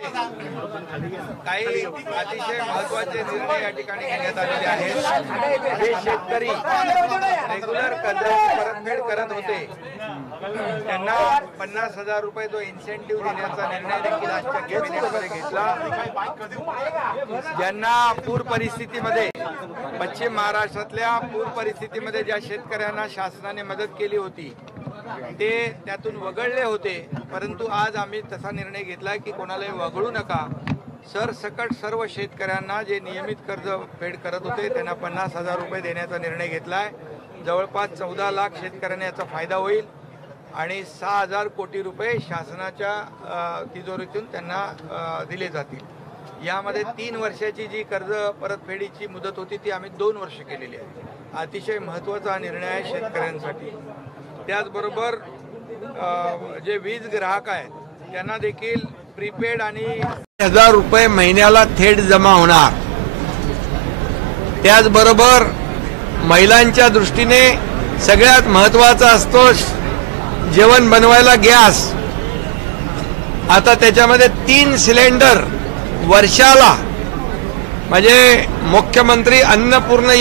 काही अतिशय महत्त्वाचे निर्णय या ठिकाणी घेण्यात आलेले आहेत। जे शेतकरी रेग्युलर कर्जाची परतफेड करत होते त्यांना 50,000 रुपये जो इन्सेंटिव्ह देण्याचा निर्णय देखील आजच्या कॅबिनेटमध्ये घेतला। ज्यांना पूर परिस्थितीमध्ये पश्चिम महाराष्ट्रातल्या पूर परिस्थितीमध्ये ज्या शेतकऱ्यांना शासनाने मदत केली होती ते त्यातून वगळले होते, परंतु आज आम्ही तसा निर्णय घेतला की कोणालाही वगळू नका। सरसकट सर्व शेतकऱ्यांना जे नियमित कर्ज फेड करत होते त्यांना 50,000 रुपये देण्याचा निर्णय घेतलाय। जवळपास 14 लाख शेतकऱ्यांना याचा फायदा होईल आणि 6,000 कोटी रुपये शासनाच्या तिजोरीतून त्यांना दिले जातील। यामध्ये 3 वर्षाची जी कर्ज परतफेडीची मुदत होती ती आम्ही 2 वर्ष केलेली आहे। अतिशय महत्त्वाचा निर्णय आहे शेतकऱ्यांसाठी। त्याचबरोबर जे वीज ग्राहक आहेत त्यांना देखील प्रीपेड आणि 1,000 रुपये महिन्याला थेट जमा होणार। त्याचबरोबर महिलांच्या दृष्टीने सगळ्यात महत्त्वाचा असतो जेवण बनवायला गॅस। आता त्याच्यामध्ये 3 सिलेंडर वर्षाला, म्हणजे मुख्यमंत्री अन्नपूर्णा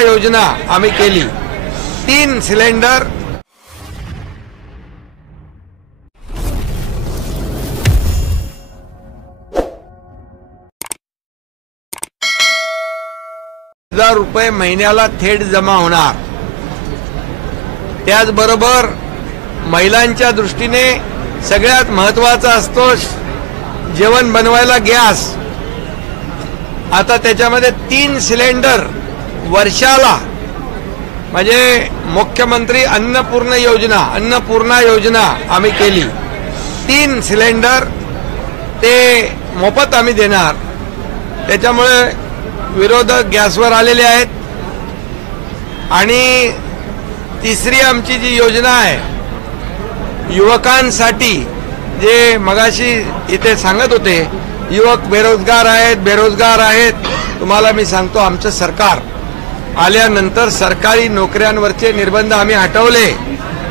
योजना आम्ही केली। 3 सिलेंडर ₹1,000 महिन्याला थेट जमा होणार। त्याचबरोबर महिलांच्या दृष्टीने सगळ्यात महत्त्वाचा असतो जेवण बनवायला गॅस। आता त्याच्यामध्ये 3 सिलेंडर वर्षाला, म्हणजे मुख्यमंत्री अन्नपूर्णा योजना आम्ही केली। 3 सिलेंडर ते मोफत आम्ही देणार। त्याच्यामुळे विरोधक गॅसवर आलेले आहेत। आणि तिसरी आमची जी योजना आहे युवकांसाठी, जे मगाशी इथे सांगत होते युवक बेरोजगार आहेत, तुम्हाला मी सांगतो आमचं सरकार आल्यानंतर सरकारी नोकऱ्यांवरचे निर्बंध आम्ही हटवले।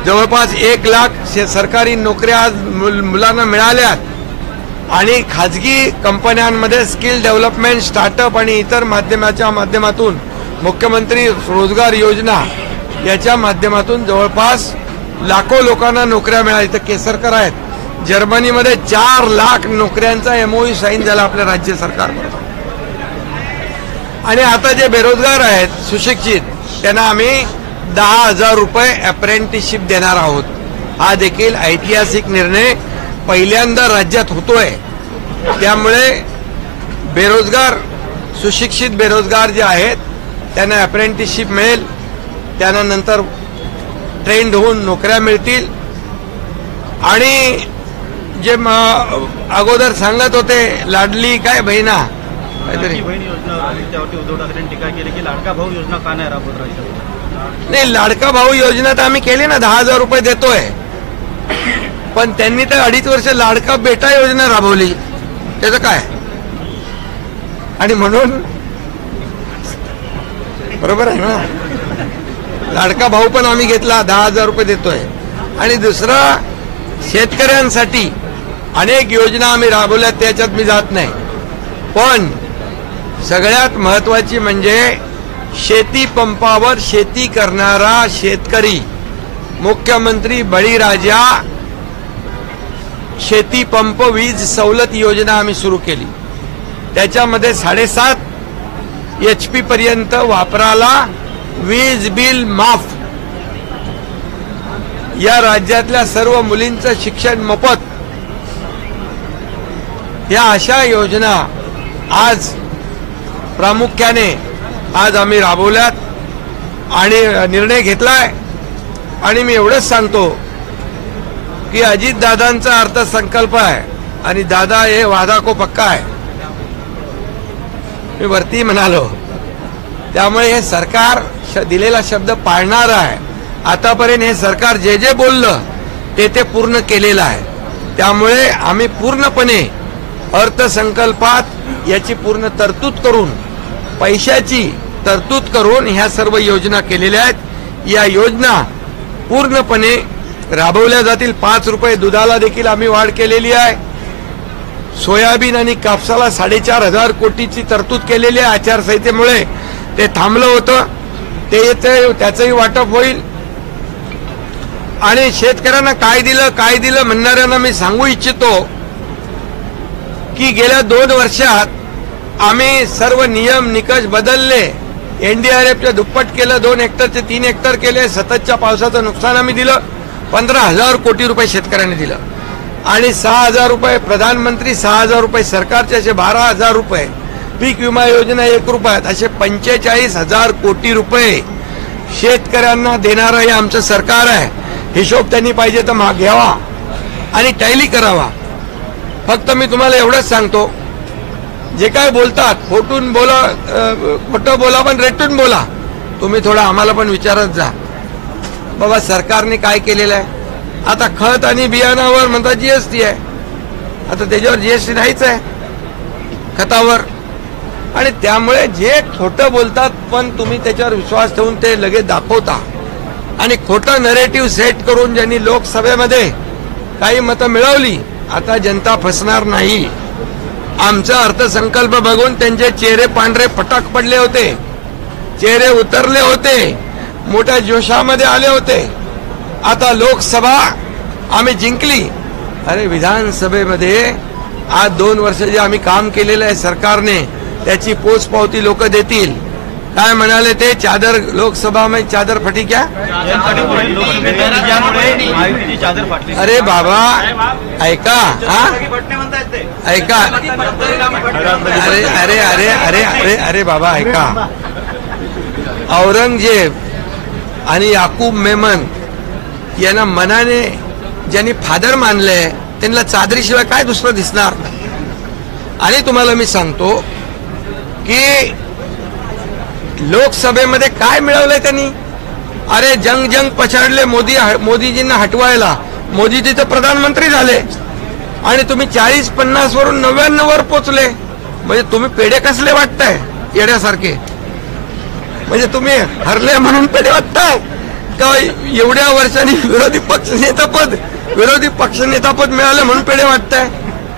जवळपास 1 लाख सरकारी नोकऱ्या आज मुलांना मिळाल्यात आणि खाजगी कंपन्यांमध्ये स्किल डेव्हलपमेंट, स्टार्टअप आणि इतर माध्यमातून मुख्यमंत्री रोजगार योजना याच्या माध्यमातून जवळपास लाखो लोकांना नोकऱ्या मिळाल्या। तर केसरकर आहेत जर्मनीमध्ये 4 लाख नोकऱ्यांचा MOU साईन झाला आपल्या राज्य सरकारबरोबर। आणि आता जे बेरोजगार आहेत सुशिक्षित त्यांना आम्ही 10,000 रुपये अप्रेंटिसशिप देणार आहोत। हा देखील ऐतिहासिक निर्णय पहिल्यांदा राज्यात होतोय। त्यामुळे बेरोजगार, सुशिक्षित बेरोजगार जे आहेत त्यांना अप्रेंटिसशिप मिळेल, त्यांना नंतर ट्रेंड होऊन नोकऱ्या मिळतील। आणि जे अगोदर सांगत होते लाडली काय बहिणा काहीतरी त्यावरती उद्धव ठाकरेंनी टीका केली की लाडका भाऊ योजना का नाही राबवत राहिली? नाही, लाडका भाऊ योजना तर आम्ही केली ना, 10,000 रुपये देतोय। पण त्यांनी तर 2.5 वर्ष लाडका बेटा योजना राबवली, त्याचं काय? आणि म्हणून बरोबर आहे ना, लाडका भाऊ पण आम्ही घेतला, 10,000 रुपये देतोय। आणि दुसरं शेतकऱ्यांसाठी अनेक योजना आम्ही राबवल्या, त्याच्यात मी जात नाही। पण सगळ्यात महत्वाची म्हणजे शेती पंपावर शेती करणारा शेतकरी, मुख्यमंत्री बळीराजा शेती पंप वीज सवलत योजना आम्ही सुरू केली। त्याच्यामध्ये 7.5 HP पर्यंत वापराला वीज बिल माफ। या राज्यातल्या सर्व मुलींचं शिक्षण मोफत। या अशा योजना आज प्रामुख्याने आम्ही राबवल्यात आणि निर्णय घेतलाय। आणि मी एवढंच सांगतो की अजितदादांचा अर्थसंकल्प आहे आणि दादा हे वादा को पक्का आहे, मी वरती म्हणालो। त्यामुळे हे सरकार दिलेला शब्द पाळणार आहे। आतापर्यंत हे सरकार जे जे बोललं ते पूर्ण केलेलं आहे। त्यामुळे आम्ही पूर्णपणे अर्थसंकल्पात याची पूर्ण तरतूद करून, पैशाची तरतूद करून ह्या सर्व योजना केलेल्या आहेत। या योजना पूर्णपणे राबवल्या जातील। 5 रुपये दुधाला देखील आम्ही वाढ केलेली आहे। सोयाबीन आणि कापसाला 4,500 कोटीची तरतूद केलेली आहे. आचारसंहितेमुळे ते थांबलं होतं, ते येते, त्याचंही वाटप होईल. आणि शेतकऱ्यांना काय दिलं म्हणणाऱ्यांना मी सांगू इच्छितो की गेल्या 2 वर्षात आम्ही सर्व नियम निकष बदलले. एनडीआरएफच्या दुप्पट केलं, 2 हेक्टरचे 3 हेक्टर केले. सततच्या पावसाचं नुकसान आम्ही दिलं. 15,000 कोटी रुपये शेतकऱ्यांनी दिलं. आणि 6,000 रुपये प्रधानमंत्री, 6,000 रुपये सरकारचे, असे 12,000 रुपये. पीक विमा योजना 1 रुपयात, असे 45,000 कोटी रुपये शेतकऱ्यांना देणारं हे आमचं सरकार आहे. हिशोब त्यांनी पाहिजे तर माग घ्यावा आणि टॅली करावा. फक्त मी तुम्हाला एवढंच सांगतो, जे काय बोलतात खोटून बोला, खोटं बोला पण रेटून बोला. तुम्ही थोडं आम्हाला पण विचारत जा, बाबा सरकारने काय केलेलं आहे. आता खत आणि बियाणावर म्हणतात जीएसटी आहे, आता त्याच्यावर जीएसटी नाहीच आहे खतावर. आणि त्यामुळे जे खोटं बोलतात पण तुम्ही त्याच्यावर विश्वास ठेवून ते लगेच दाखवता. आणि खोटं नरेटिव्ह सेट करून ज्यांनी लोकसभेमध्ये काही मतं मिळवली, आता जनता फसणार नाही. आमचा अर्थसंकल्प बघून त्यांचे चेहरे पांढरे फटाक पडले होते, चेहरे उतरले होते, मोठ्या जोशामध्ये आले होते. आता लोकसभा आम्ही जिंकली. अरे विधानसभेमध्ये आज 2 वर्ष जे आम्ही काम केलेलं आहे सरकारने, त्याची पोचपावती लोक देतील. काय म्हणाले ते, चादर लोकसभा में चादर फटी क्या. अरे बाबा ऐका, हा ऐका, अरे अरे अरे अरे अरे अरे बाबा ऐका. औरंगजेब आणि याकूब मेमन यांना मनाने ज्यांनी फादर मानले, त्यांना चादरीशिवाय काय दुसरं दिसणार. आणि तुम्हाला मी सांगतो की लोकसभेमध्ये काय मिळवलंय त्यांनी. अरे जंग पछाडले मोदीजींना हटवायला. मोदीजी तर प्रधानमंत्री झाले आणि तुम्ही 40-50 वरून 99 वर पोचले. म्हणजे तुम्ही पेढे कसले वाटताय येड्यासारखे. म्हणजे तुम्ही हरले म्हणून पेढे वाटताय का एवढ्या वर्षांनी विरोधी पक्षनेतापद मिळालं म्हणून पेढे वाटताय.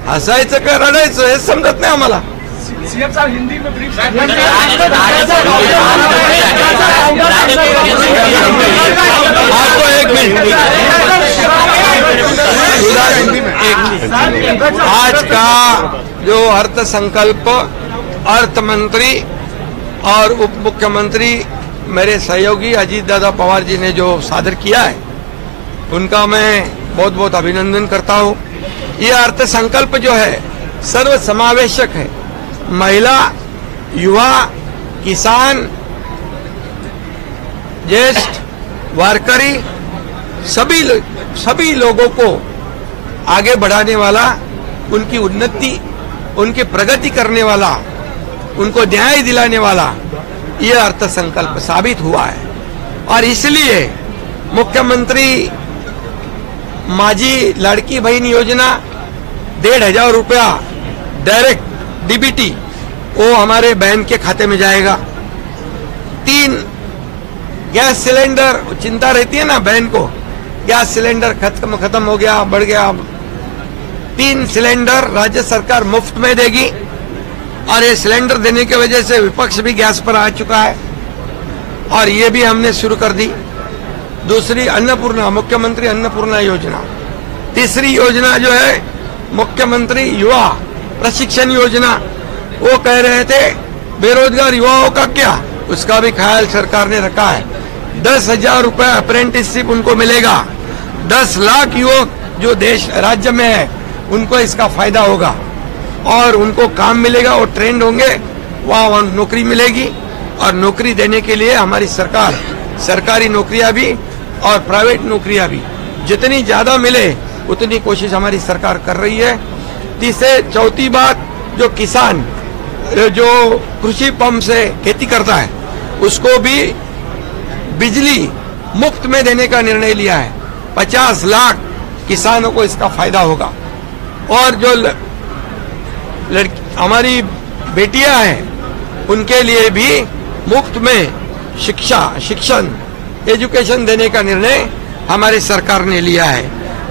हसायचं का रडायचं हे समजत नाही आम्हाला. हिंदी में आपको 1 मिनट, आज का जो अर्थसंकल्प अर्थ मंत्री और उप मुख्यमंत्री मेरे सहयोगी अजीत दादा पवार जी ने जो सादर किया है, उनका मैं बहुत बहुत अभिनंदन करता हूँ. ये अर्थसंकल्प जो है सर्व समावेशक है. महिला, युवा, किसान, ज्येष्ठ, वारकरी, सभी लोगों को आगे बढ़ाने वाला, उनकी उन्नति, उनकी प्रगति करने वाला, उनको न्याय दिलाने वाला ये अर्थसंकल्प साबित हुआ है. और इसलिए मुख्यमंत्री माझी लाडकी बहन योजना 1,500 रुपया डायरेक्ट डीबीटी वो हमारे बहन के खाते में जाएगा. 3 गैस सिलेंडर, चिंता रहती है ना बहन को, गैस सिलेंडर खत्म हो गया, बढ़ गया. 3 सिलेंडर राज्य सरकार मुफ्त में देगी. और ये सिलेंडर देने की वजह से विपक्ष भी गैस पर आ चुका है और ये भी हमने शुरू कर दी. दूसरी अन्नपूर्णा, मुख्यमंत्री अन्नपूर्णा योजना. तीसरी योजना जो है मुख्यमंत्री युवा प्रशिक्षण योजना. वो कह रहे थे बेरोजगार युवाओं का क्या, उसका भी ख्याल सरकार ने रखा है. 10,000 रुपए अप्रेंटिसशिप उनको मिलेगा. 10 लाख युवक जो देश राज्य में है उनको इसका फायदा होगा और उनको काम मिलेगा, वो ट्रेंड होंगे, वहाँ नौकरी मिलेगी. और नौकरी देने के लिए हमारी सरकार सरकारी नौकरियां भी और प्राइवेट नौकरियां भी जितनी ज्यादा मिले उतनी कोशिश हमारी सरकार कर रही है. चौथी बात, जो किसान जो कृषि पंप से खेती करता है उसको भी बिजली मुफ्त में देने का निर्णय लिया है. 50 लाख किसानों को इसका फायदा होगा. और जो हमारी बेटियां हैं उनके लिए भी मुफ्त में शिक्षण एजुकेशन देने का निर्णय हमारी सरकार ने लिया है.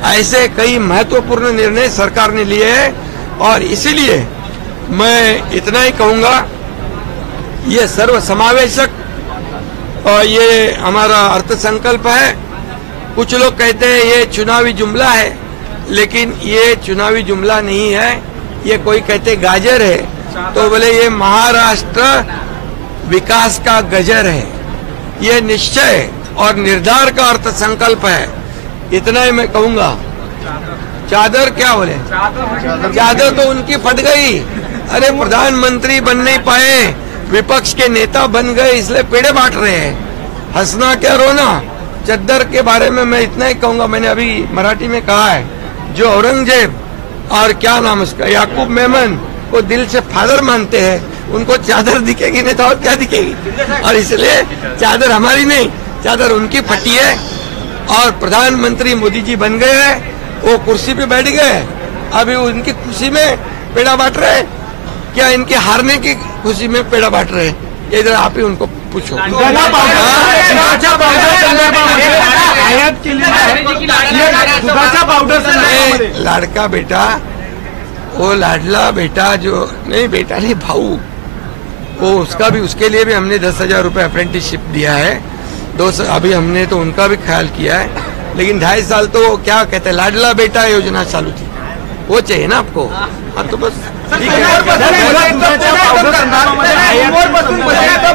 ऐसे कई महत्वपूर्ण निर्णय सरकार ने लिए हैं और इसीलिए मैं इतना ही कहूंगा, ये सर्व समावेशक और ये हमारा अर्थसंकल्प है। कुछ लोग कहते हैं ये चुनावी जुमला है, लेकिन ये चुनावी जुमला नहीं है। ये कोई कहते गाजर है, तो बोले ये महाराष्ट्र विकास का गजर है। ये निश्चय और निर्धार का अर्थसंकल्प है। इतना ही मैं कहूंगा। चादर क्या बोले, चादर तो उनकी फट गई। अरे प्रधानमंत्री बन नहीं पाए, विपक्ष के नेता बन गए, इसलिए पेड़े बांट रहे हैं। हंसना क्या रोना। चद्दर के बारे में मैं इतना ही कहूंगा, मैंने अभी मराठी में कहा है, जो औरंगजेब और क्या नाम उसका याकूब मेमन को दिल से फादर मानते हैं, उनको चादर दिखेगी नहीं तो और क्या दिखेगी। और इसलिए चादर हमारी नहीं, चादर उनकी फटी है। और प्रधानमंत्री मोदी जी बन गए हैं, वो कुर्सी पे बैठ गए, अभी उनकी खुशी में पेड़ा बांट रहे हैं क्या, इनके हारने की खुशी में पेड़ा बांट रहे हैं? ये इधर आप ही उनको पूछो। लाडका बेटा, वो लाडला बेटा जो नहीं, बेटा नहीं भाऊ, वो उसका भी, उसके लिए भी हमने 10,000 रुपए अप्रेंटिसशिप दिया है। अभी हमने तो उनका भी ख्याल किया है, लेकिन 2.5 साल तो वो क्या कहते हैं लाडला बेटा योजना चालू थी, वो चाहिए ना आपको। हाँ तो बस ठीक है।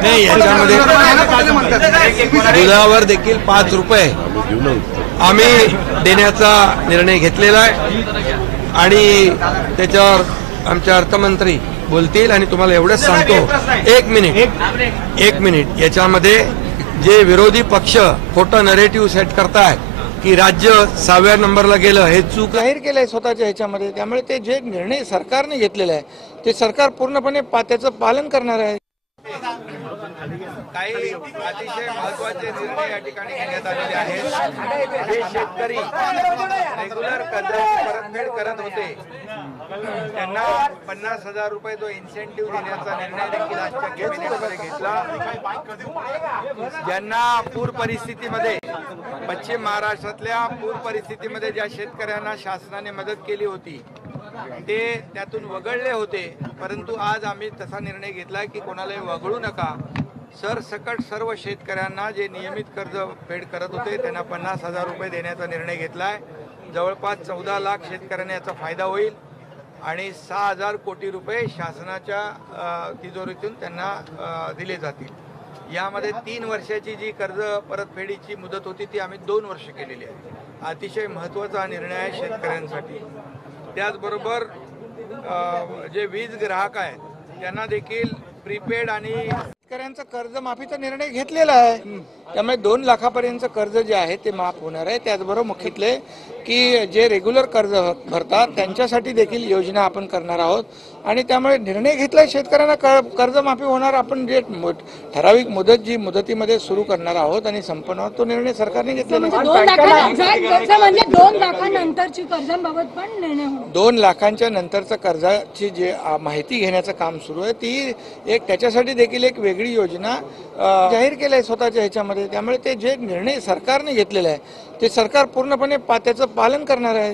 नाही, याच्यामध्ये दुधावर देखील 5 रुपये आम्ही देण्याचा निर्णय घेतलेला आहे आणि त्याच्यावर आमचे अर्थमंत्री बोलतील आणि तुम्हाला एवढंच सांगतो, एक मिनिट याच्यामध्ये जे विरोधी पक्ष खोटं नरेटिव्ह सेट करतायत की राज्य 6व्या नंबरला गेलं, हे चूक जाहीर केलंय स्वतःच्या ह्याच्यामध्ये। त्यामुळे ते जे निर्णय सरकारने घेतलेला आहे ते सरकार पूर्णपणे त्याचं पालन करणार आहे। काही अतिशय महत्त्वाचे निर्णय या ठिकाणी घेण्यात आलेले आहेत। जे शेतकरी रेग्युलर कर्जाची परतफेड करत होते त्यांना 50,000 रुपये जो इन्सेंटिव्ह देण्याचा निर्णय देखील आजच्या कॅबिनेटमध्ये घेतला। ज्यांना पूर परिस्थितीमध्ये, पश्चिम महाराष्ट्रातल्या पूर परिस्थितीमध्ये ज्या शेतकऱ्यांना शासनाने मदत केली होती ते त्यातून वगळले होते, परंतु आज आम्ही तसा निर्णय घेतला की कोणालाही वगळू नका। सरसकट सर्व शेतकऱ्यांना जे नियमित कर्ज फेड करत होते त्यांना 50,000 रुपये देण्याचा निर्णय घेतलाय। जवळपास 14 लाख शेतकऱ्यांना याचा फायदा होईल आणि 6,000 कोटी रुपये शासनाच्या तिजोरीतून त्यांना दिले जातील। यामध्ये 3 वर्षाची जी कर्ज परतफेडीची मुदत होती ती आम्ही 2 वर्ष केलेली आहे। अतिशय महत्त्वाचा निर्णय आहे शेतकऱ्यांसाठी। त्याचबरोबर जे वीज ग्राहक आहेत त्यांना देखील प्रीपेड आणि शेतकऱ्यांचा कर्जमाफीचा निर्णय घेतलेला आहे। त्यामुळे 2 लाखापर्यंतचं कर्ज जे आहे ते माफ होणार आहे। त्याचबरोबर मुख्यत्वे की जे रेग्युलर कर्ज भरतात त्यांच्यासाठी देखील योजना आपण करणार आहोत आणि त्यामुळे निर्णय घेतलाय शेतकऱ्यांना कर्जमाफी होणार। आपण जे ठराविक मुदत जी मुदतीमध्ये सुरू करणार आहोत आणि संपणार तो निर्णय सरकारने घेतलेला आहे। 2 लाखांनंतरची कर्जांबाबत पण निर्णय होणार। 2 लाखांच्या नंतरचं कर्जाची जी माहिती घेण्याचं काम सुरू आहे ती एक त्याच्यासाठी देखील एक वेगळी योजना जाहीर केलंय स्वतःच्या ह्याच्यामध्ये। त्यामुळे ते जे निर्णय सरकारने घेतलेला आहे ते सरकार पूर्णपणे त्याचं पालन करणार आहे।